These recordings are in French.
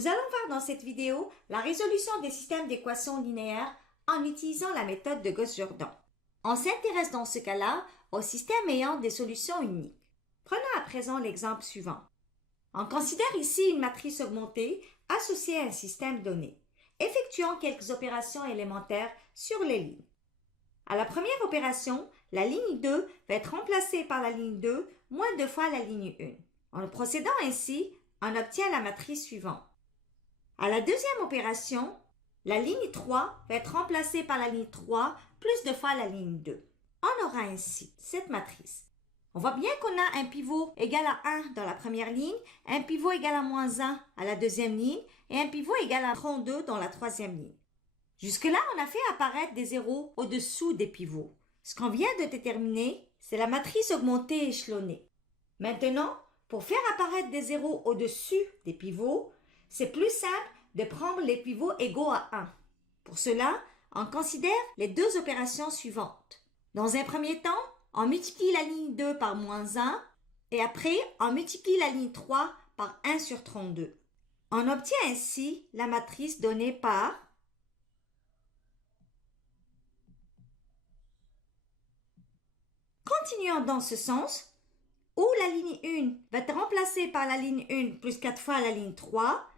Nous allons voir dans cette vidéo la résolution des systèmes d'équations linéaires en utilisant la méthode de Gauss-Jordan. On s'intéresse dans ce cas-là aux systèmes ayant des solutions uniques. Prenons à présent l'exemple suivant. On considère ici une matrice augmentée associée à un système donné. Effectuons quelques opérations élémentaires sur les lignes. À la première opération, la ligne 2 va être remplacée par la ligne 2 moins 2 fois la ligne 1. En procédant ainsi, on obtient la matrice suivante. À la deuxième opération, la ligne 3 va être remplacée par la ligne 3 plus 2 fois la ligne 2. On aura ainsi cette matrice. On voit bien qu'on a un pivot égal à 1 dans la première ligne, un pivot égal à moins 1 à la deuxième ligne et un pivot égal à 32 dans la troisième ligne. Jusque-là, on a fait apparaître des zéros au-dessous des pivots. Ce qu'on vient de déterminer, c'est la matrice augmentée échelonnée. Maintenant, pour faire apparaître des zéros au-dessus des pivots, c'est plus simple de prendre les pivots égaux à 1. Pour cela, on considère les deux opérations suivantes. Dans un premier temps, on multiplie la ligne 2 par moins 1 et après, on multiplie la ligne 3 par 1 sur 32. On obtient ainsi la matrice donnée par Continuons dans ce sens, où la ligne 1 va être remplacée par la ligne 1 plus 4 fois la ligne 3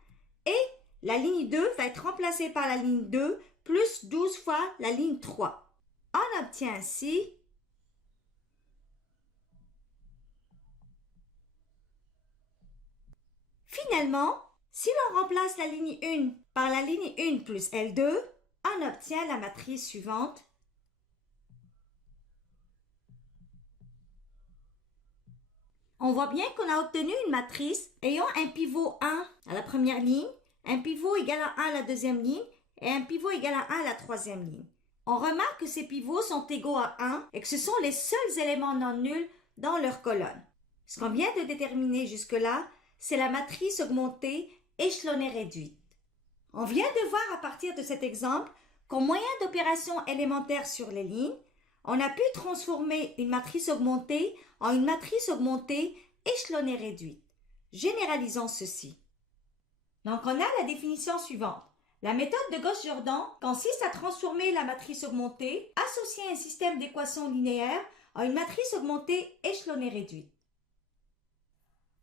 et la ligne 2 va être remplacée par la ligne 2 plus 12 fois la ligne 3. On obtient ainsi Finalement, si l'on remplace la ligne 1 par la ligne 1 plus L2, on obtient la matrice suivante. On voit bien qu'on a obtenu une matrice ayant un pivot 1 à la première ligne, un pivot égal à 1 à la deuxième ligne et un pivot égal à 1 à la troisième ligne. On remarque que ces pivots sont égaux à 1 et que ce sont les seuls éléments non nuls dans leur colonne. Ce qu'on vient de déterminer jusque-là, c'est la matrice augmentée échelonnée réduite. On vient de voir à partir de cet exemple qu'au moyen d'opérations élémentaires sur les lignes, on a pu transformer une matrice augmentée en une matrice augmentée échelonnée réduite. Généralisons ceci. Donc, on a la définition suivante. La méthode de Gauss-Jordan consiste à transformer la matrice augmentée associée à un système d'équations linéaires en une matrice augmentée échelonnée réduite.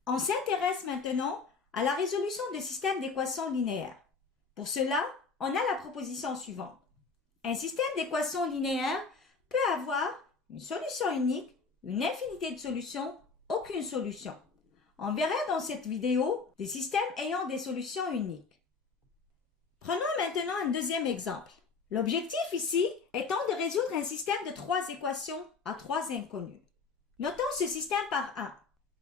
On s'intéresse maintenant à la résolution de systèmes d'équations linéaires. Pour cela, on a la proposition suivante. Un système d'équations linéaires peut avoir une solution unique, une infinité de solutions, aucune solution. On verra dans cette vidéo des systèmes ayant des solutions uniques. Prenons maintenant un deuxième exemple. L'objectif ici étant de résoudre un système de 3 équations à 3 inconnus. Notons ce système par 1.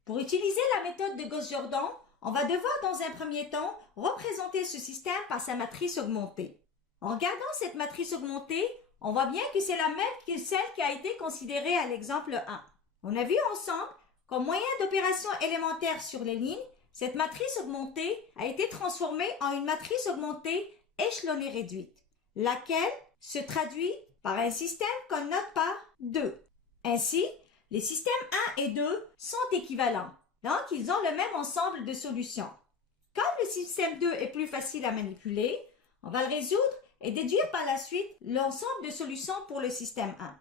Pour utiliser la méthode de Gauss-Jordan, on va devoir dans un premier temps représenter ce système par sa matrice augmentée. En regardant cette matrice augmentée, on voit bien que c'est la même que celle qui a été considérée à l'exemple 1. On a vu ensemble qu'au moyen d'opérations élémentaires sur les lignes, cette matrice augmentée a été transformée en une matrice augmentée échelonnée réduite, laquelle se traduit par un système qu'on note par 2. Ainsi, les systèmes 1 et 2 sont équivalents, donc ils ont le même ensemble de solutions. Comme le système 2 est plus facile à manipuler, on va le résoudre et déduire par la suite l'ensemble de solutions pour le système 1.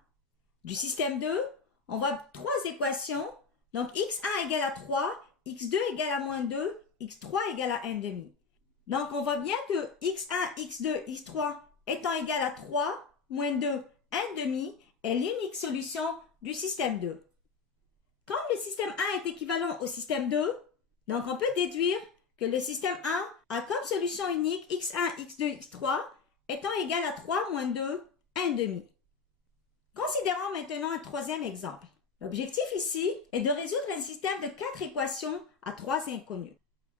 Du système 2, on voit 3 équations, donc x1 égale à 3, x2 égale à moins 2, x3 égale à 1 demi. Donc on voit bien que x1, x2, x3 étant égal à 3, moins 2, 1 demi est l'unique solution du système 2. Comme le système 1 est équivalent au système 2, donc on peut déduire que le système 1 a comme solution unique x1, x2, x3 étant égal à 3 moins 2, 1 demi. Considérons maintenant un troisième exemple. L'objectif ici est de résoudre un système de 4 équations à 3 inconnus.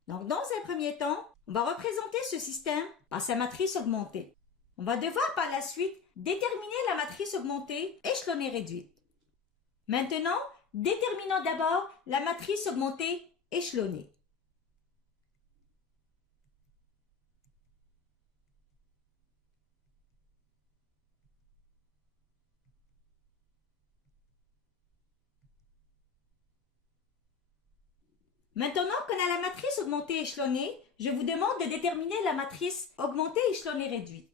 Donc dans un premier temps, on va représenter ce système par sa matrice augmentée. On va devoir par la suite déterminer la matrice augmentée échelonnée réduite. Maintenant, déterminons d'abord la matrice augmentée échelonnée. Maintenant qu'on a la matrice augmentée échelonnée, je vous demande de déterminer la matrice augmentée échelonnée réduite.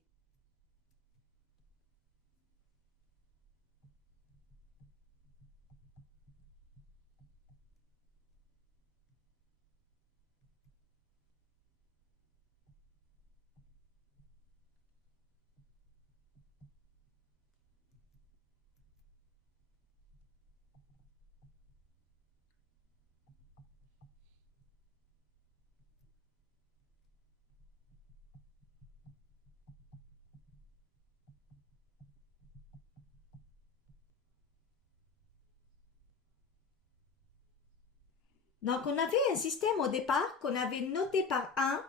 Donc, on avait un système au départ qu'on avait noté par 1.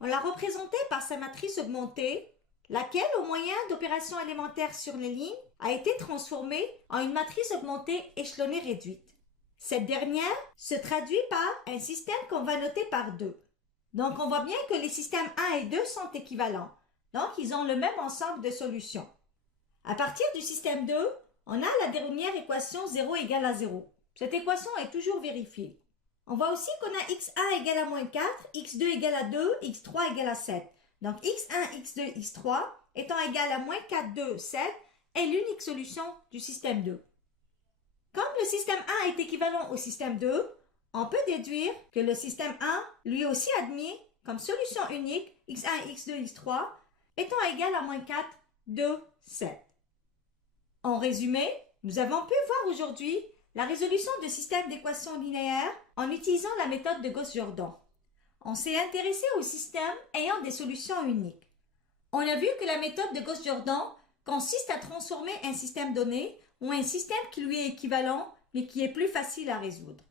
On l'a représenté par sa matrice augmentée, laquelle, au moyen d'opérations élémentaires sur les lignes, a été transformée en une matrice augmentée échelonnée réduite. Cette dernière se traduit par un système qu'on va noter par 2. Donc, on voit bien que les systèmes 1 et 2 sont équivalents. Donc, ils ont le même ensemble de solutions. À partir du système 2, on a la dernière équation 0 égale à 0. Cette équation est toujours vérifiée. On voit aussi qu'on a x1 égale à moins 4, x2 égale à 2, x3 égale à 7. Donc x1, x2, x3 étant égal à moins 4, 2, 7 est l'unique solution du système 2. Comme le système 1 est équivalent au système 2, on peut déduire que le système 1 lui aussi admis comme solution unique x1, x2, x3 étant égal à moins 4, 2, 7. En résumé, nous avons pu voir aujourd'hui la résolution de systèmes d'équations linéaires en utilisant la méthode de Gauss-Jordan. On s'est intéressé aux systèmes ayant des solutions uniques. On a vu que la méthode de Gauss-Jordan consiste à transformer un système donné ou un système qui lui est équivalent mais qui est plus facile à résoudre.